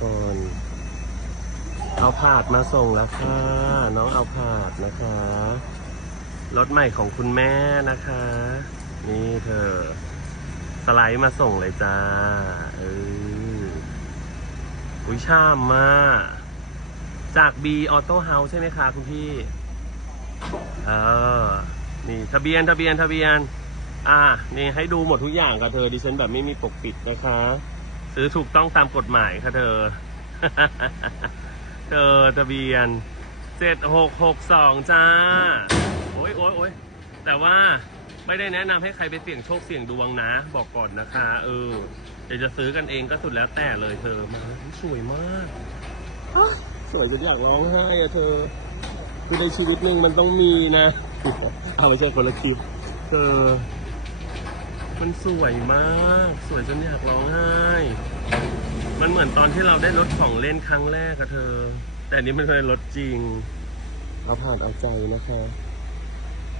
คน เอาผาดมาส่งแล้วค่ะ น้องเอาผาดนะคะ รถใหม่ของคุณแม่นะคะ นี่เธอ สไลด์มาส่งเลยจ้า เอออุ้ยช่ามมากจาก B Auto House ใช่ไหมคะคุณพี่ เออ นี่ทะเบียนทะเบียนทะเบียน อ่า นี่ให้ดูหมดทุกอย่างค่ะเธอดิฉันแบบไม่มีปกปิดนะคะ ซื้อถูกต้องตามกฎหมายค่ะเธอ เธอทะเบียนเจ็ดหกหกสองจ้า โอ้ยโอ้ยโอ้ยแต่ว่าไม่ได้แนะนำให้ใครไปเสี่ยงโชคเสี่ยงดวงนะ บอกก่อนนะคะ เออเดี๋ยวจะซื้อกันเองก็สุดแล้วแต่เลยเธอมาสวยมากอ้าวสวยจนอยากร้องไห้อะเธอ คือในชีวิตหนึ่งมันต้องมีนะ เอาไม่ใช่คนละคลิป เธอ มันสวยมาก สวยจนอยากร้องไห้ มันเหมือนตอนที่เราได้รถของเล่นครั้งแรกอะเธอ แต่อันนี้มันเป็นรถจริง เอาผ่านเอาใจนะคะ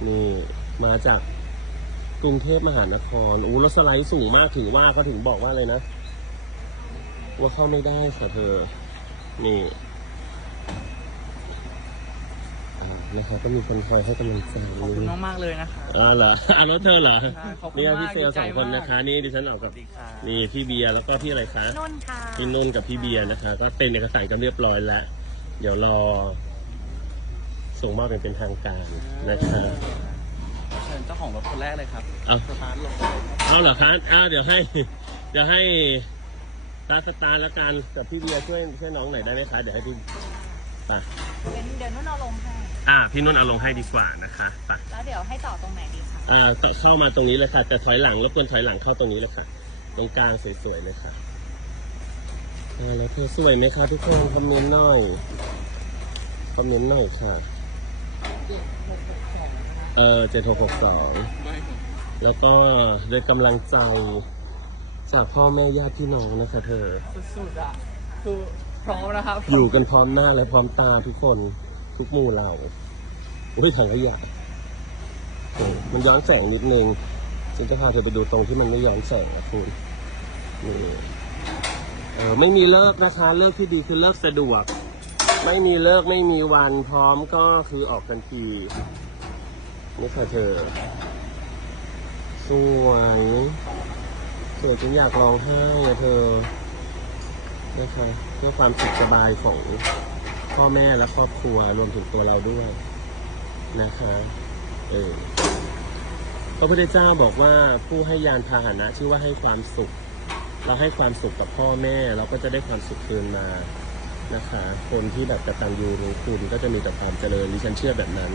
นี่มาจากกรุงเทพมหานครอู้รถสไลด์สูงมากถือว่าเขาถึงบอกว่าอะไรนะ ว่าเข้าไม่ได้ค่ะเธอ นี่อ่า นะคะก็มีคนคอยให้กำลังใจขอบคุณมากๆเลยนะคะ อ่าเหรออ่าแล้วเธอเหรอค่ะขอบคุณนี่มากพี่เซลลดีใจสองคนมากนะคะ นี่ดิฉันออกสกับวัสดีค่ะ นี่พี่เบียร์แล้วก็พี่อะไรคะนุ่นค่ะพี่นุ่นกับพี่เบียร์นะคะ ก็เป็นเอกสารกันเรียบร้อยแล้วเดี๋ยวรอ ส่งมอบเป็นเป็นทางการนะคะเชิญเจ้าของรถคนแรกเลยครับเอา สตาร์ทลงเลยครับเอาเหรอคะอ้าวเดี๋ยวให้ เดี๋ยวให้ตาสตาร์แล้วกันกับพี่เบียร์ช่วยช่วยน้องหน่อยได้ไหมคะ เดี๋ยวให้พี่ไปเดี๋ยวเดี๋ยวนุ่นเอาลงให้อ่าพี่นุ่นเอาลงให้ดีกว่านะคะไปแล้วเดี๋ยวให้ต่อตรงไหนดีคะอ่าต่อเข้ามาตรงนี้เลยค่ะแต่ถอยหลังแล้วเพื่อนถอยหลังเข้าตรงนี้เลยค่ะ ตรงกลางสวยๆเลยค่ะอ่าแล้วเธอสวยไหมคะทุกคนคอมเมนต์หน่อยคอมเมนต์หน่อยค่ะเออเจ็ดหกหกสองแล้วก็ด้วยกำลังใจจากพ่อแม่ญาติพี่น้องนะคะเธอ สุดๆอะ คือพร้อมนะครับ อยู่กันพร้อมหน้าและพร้อมตาทุกคน ทุกหมู่เหล่าอุ้ยถังขยะมันย้อนแสงนิดนึงฉันจะพาเธอไปดูตรงที่มันไม่ย้อนแสงอะคุณนี่เออไม่มีเลิกนะคะ เลิกที่ดีคือเลิกสะดวก ไม่มีเลิกไม่มีวันพร้อมก็คือออกกันทีนี่ค่ะเธอ สวยสวยจนอยากร้องไห้อะเธอนะคะเพื่อความสุขสบายของ พ่อแม่และครอบครัวรวมถึงตัวเราด้วยนะคะ เออพระพุทธเจ้าบอกว่าผู้ให้ยานพาหนะชื่อว่าให้ความสุข เราให้ความสุขกับพ่อแม่ เราก็จะได้ความสุขคืนมานะคะ คนที่แบบกตัญญูรู้คุณก็จะมีแต่ความเจริญดิฉันเชื่อแบบนั้น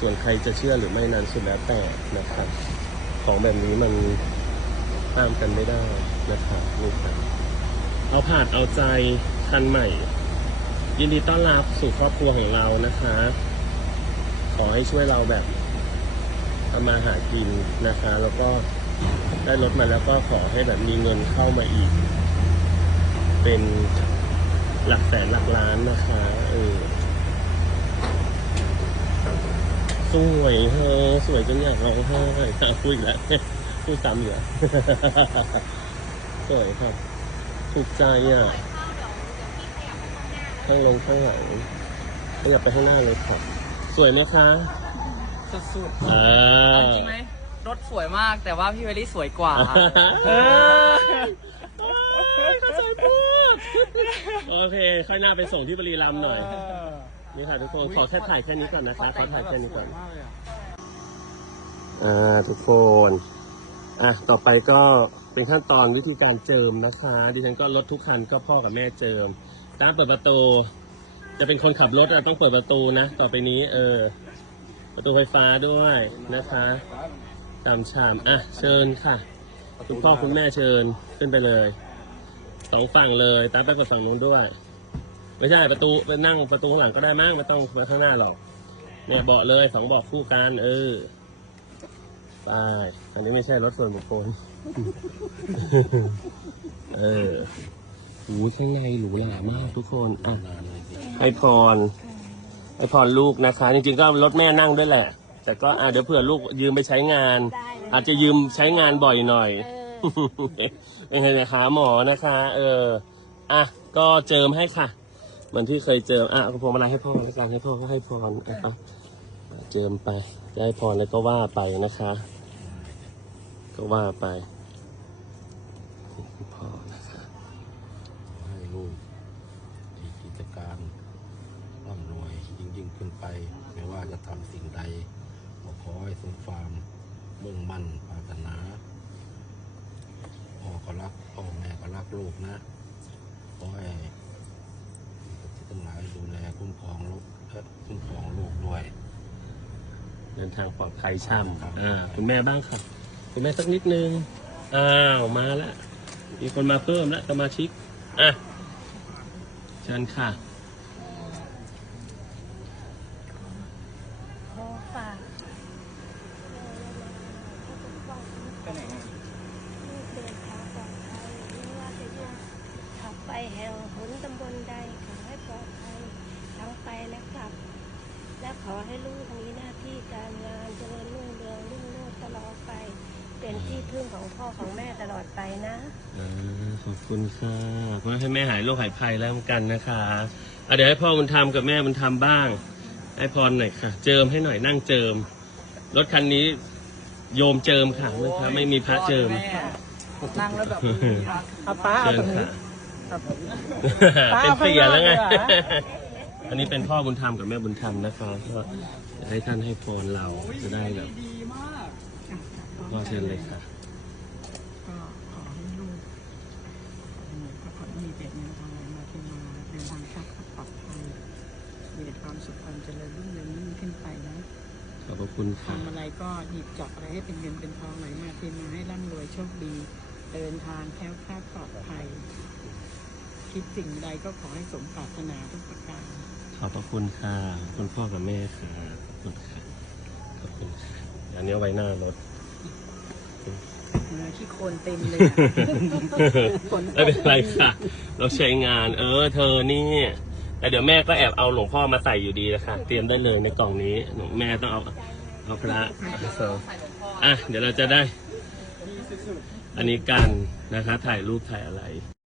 ส่วนใครจะเชื่อหรือไม่นั้นสุดแล้วแต่นะคะของแบบนี้มันห้ามกันไม่ได้นะคะนี่ค่ะเอาผาดเอาใจคันใหม่ ยินดีต้อนรับสู่ครอบครัวของเรานะคะ ขอให้ช่วยเราแบบทำมาหากินนะคะ แล้วก็ได้รถมาแล้วก็ขอให้แบบมีเงินเข้ามาอีก เป็นหลักแสนหลักล้านนะคะเออสวยเธอสวยจนอยากร้องไห้อะพูดอีกแล้วพูดซ้ำอยู่อะสวยครับ ถูกใจอะ ข้างลงข้างหลังขยับไปข้างหน้าเลยครับ สวยไหมคะสุดอ่าๆจริงไหมรถสวยมากแต่ว่าพี่เวลลี่สวยกว่าเออโอ้ยเข้าใจพูดโอเคค่อยหน้าไปส่งที่บุรีรัมย์หน่อย นี่ค่ะทุกคน ขอแค่ถ่ายแค่นี้ก่อนนะคะ ขอถ่ายแค่นี้ก่อนสวยมากเลยอะอ่าทุกคน อะ ต่อไปก็เป็นขั้นตอนวิธีการเจิมนะคะ ดิฉันก็รถทุกคันก็พ่อกับแม่เจิม ตามเปิดประตู จะเป็นคนขับรถอะต้องเปิดประตูนะต่อไปนี้ เออ ประตูไฟฟ้าด้วยนะคะตามชามอะเชิญค่ะ คุณพ่อคุณแม่เชิญขึ้นไปเลยสองฝั่งเลยตามไปกับฝั่งนู้นด้วย ไม่ใช่ประตูไปนั่งประตูข้างหลังก็ได้มั้งไม่ต้องมาข้างหน้าหรอกเนี่ยเบาะเลยสองเบาะคู่กันเออไปอันนี้ไม่ใช่รถส่วนบุคคลเออ หูข้างในหรูหรามากทุกคนอะให้พรให้พรลูกนะคะ จริงๆก็รถแม่นั่งด้วยแหละ แต่ก็อะเดี๋ยวเผื่อลูกยืมไปใช้งานได้เลยอาจจะยืมใช้งานบ่อยหน่อยเออเป็นไงนะคะหมอนะคะ เอออะก็เจิมให้ค่ะเหมือนที่เคยเจิมอะเอาพวงมาลัยให้พ่อแล้วกันให้พ่อก็ให้พรอะอะเจิมไปได้พรแล้วก็ว่าไปนะคะ ก็ว่าไปพ่อนะคะ ให้ลูกมีกิจการร่ำรวยยิ่งยิ่งขึ้นไป ไม่ว่าจะทำสิ่งใดก็ขอให้สมความ มุ่งมั่นปรารถนาพ่อก็รักพ่อแม่ก็รักลูกนะขอให้ที่ทั้งหลายดูแลคุ้มครองลูกและคุ้มครองลูกด้วยเดินทางปลอดภัยช่ำอ่าคุณแม่บ้างค่ะ คุณแม่สักนิดนึง อ้าวมาแล้วมีคนมาเพิ่มแล้วสมาชิก อะเชิญค่ะขอฝาก ไปไหนอะลูกเดินทางปลอดภัยไม่ว่าจะขับไปแห่งหนตำบลใดขอให้ปลอดภัยทั้งไปและกลับ และขอให้ลูกมีหน้าที่การงานเจริญรุ่งเรืองรุ่งโรจน์ตลอดไป เป็นที่พึ่งของพ่อของแม่ตลอดไปนะ อ่าขอบคุณค่ะเพื่อให้แม่หายโรคหายภัยแล้วกันนะคะอะเดี๋ยวให้พ่อบุญธรรมกับแม่บุญธรรมบ้าง ให้พรหน่อยค่ะ เจิมให้หน่อยนั่งเจิม รถคันนี้ โยมเจิมค่ะไม่พระไม่มีพระเจิมแนั่งแล้วแบบเอาป้าเชิญค่ะเป็นเสียแล้วไง อันนี้เป็นพ่อบุญธรรมกับแม่บุญธรรมนะคะก็จะให้ท่านให้พรเราจะได้แบบดีมากพ่อเชิญเลยค่ะ ก็ขอให้ลูกขอให้มีแต่เงินทองไหลมาเทมาเดินทางชักปลอดภัยมีแต่ความสุขความเจริญรุ่งเรืองยิ่งขึ้นไปนะข อบพระคุณค่ะ ทำอะไรก็หยิบจับอะไรให้เป็นเงินเป็นทองไหลมาเทมาให้ร่ำรวยโชคดี เดินทางแคล้วคลาดปลอดภัย คิดสิ่งใดก็ขอให้สมปรารถนาทุกประการ ขอบพระคุณค่ะขอบคุณพ่อกับแม่ค่ะ ขอบคุณค่ะ ขอบคุณค่ะ อันนี้เอาไว้หน้ารถมาที่โคนเต็มเลยไม่เป็นไรค่ะ เราใช้งาน เออ เธอนี่ แต่เดี๋ยวแม่ก็แอบเอาหลวงพ่อมาใส่อยู่ดีนะคะเตรียมได้เลยในกล่องนี้หนูแม่ต้องเอาเอาพระเอร์อะเดี๋ยวเราจะได้ อันนี้กันนะคะ ถ่ายรูปถ่ายอะไร